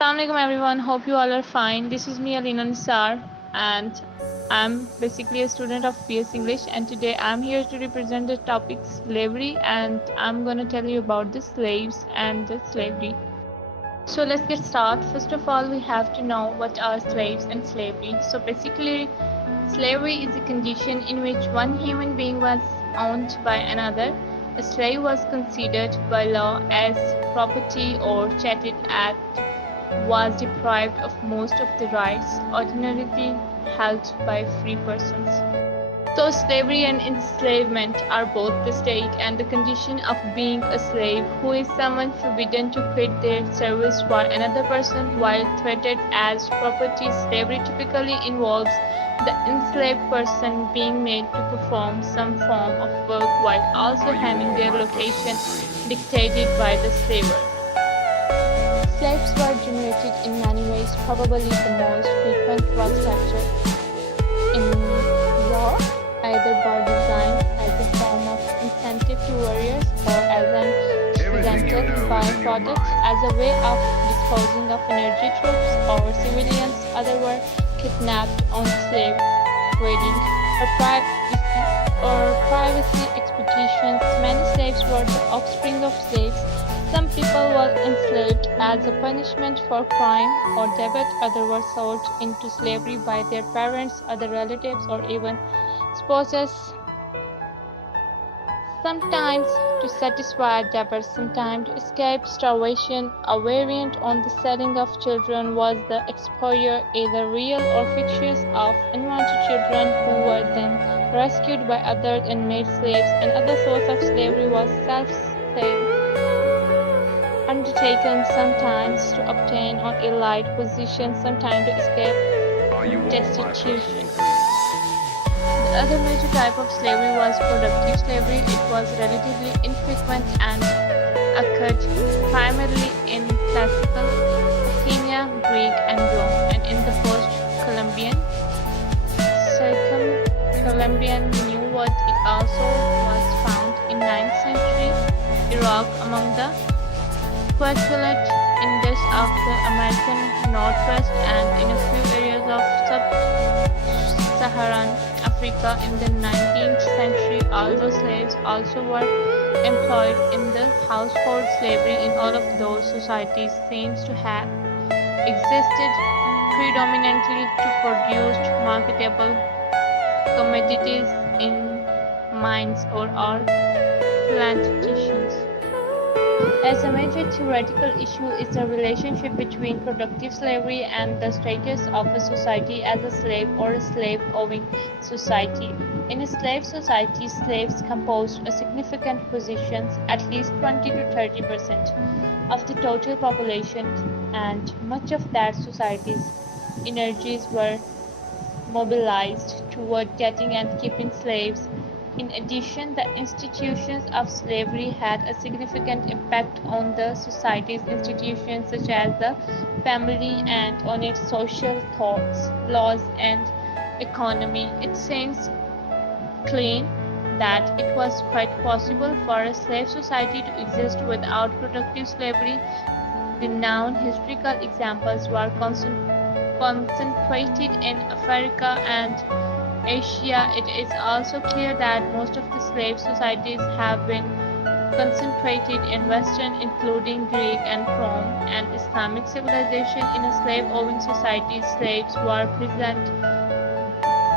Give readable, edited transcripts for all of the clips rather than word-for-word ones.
Assalamualaikum everyone, hope you all are fine. This is me Alina Nisar and I'm basically a student of BS English and today I'm here to represent the topic slavery and I'm gonna tell you about the slaves and the slavery. So let's get started. First of all, we have to know what are slaves and slavery. So basically, slavery is a condition in which one human being was owned by another. A slave was considered by law as property or cheated at was deprived of most of the rights ordinarily held by free persons. So, slavery and enslavement are both the state and the condition of being a slave, who is someone forbidden to quit their service for another person while treated as property. Slavery typically involves the enslaved person being made to perform some form of work while also having their location dictated by the slaver. Slaves were generated in many ways. Probably the most frequent was capture in war, either by design as a form of incentive to warriors or as an incidental byproduct as a way of disposing of energy troops or civilians. Others were kidnapped on slave trading or privacy expeditions. Many slaves were the offspring of slaves. Some people were enslaved as a punishment for crime or debt. Others were sold into slavery by their parents, other relatives, or even spouses, sometimes to satisfy debts, sometimes to escape starvation. A variant on the selling of children was the exposure, either real or fictitious, of unwanted children who were then rescued by others and made slaves. Another source of slavery was self-sale, undertaken sometimes to obtain an elite position, sometimes to escape destitution. The other major type of slavery was productive slavery. It was relatively infrequent and occurred primarily in classical Athenia, Greek, and Rome, and in the post-Columbian, Circum-Columbian New World. It also was found in 9th century Iraq among the Quechulet Indus of the American Northwest and in a few areas of sub-Saharan Africa in the 19th century. Although slaves also were employed in the household, slavery in all of those societies seems to have existed predominantly to produce marketable commodities in mines or plantations. As a major theoretical issue is the relationship between productive slavery and the status of a society as a slave or a slave-owning society. In a slave society, slaves composed a significant positions, at least 20 to 30% of the total population, and much of that society's energies were mobilized toward getting and keeping slaves. In addition, the institutions of slavery had a significant impact on the society's institutions such as the family and on its social thoughts, laws, and economy. It seems clear that it was quite possible for a slave society to exist without productive slavery. The known historical examples were concentrated in Africa and Asia. It is also clear that most of the slave societies have been concentrated in Western, including Greek and Rome, and Islamic civilization. In a slave-owning society, slaves were present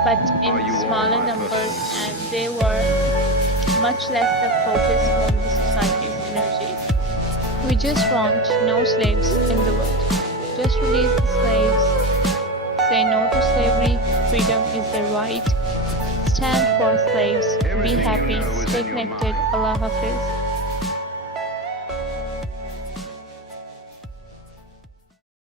but in smaller numbers, and they were much less the focus on the society's energies. We just want no slaves in the world. Just release the slaves. Say no to slavery. Freedom is the right. Stand for slaves. Be happy. Stay connected. Allah Hafiz.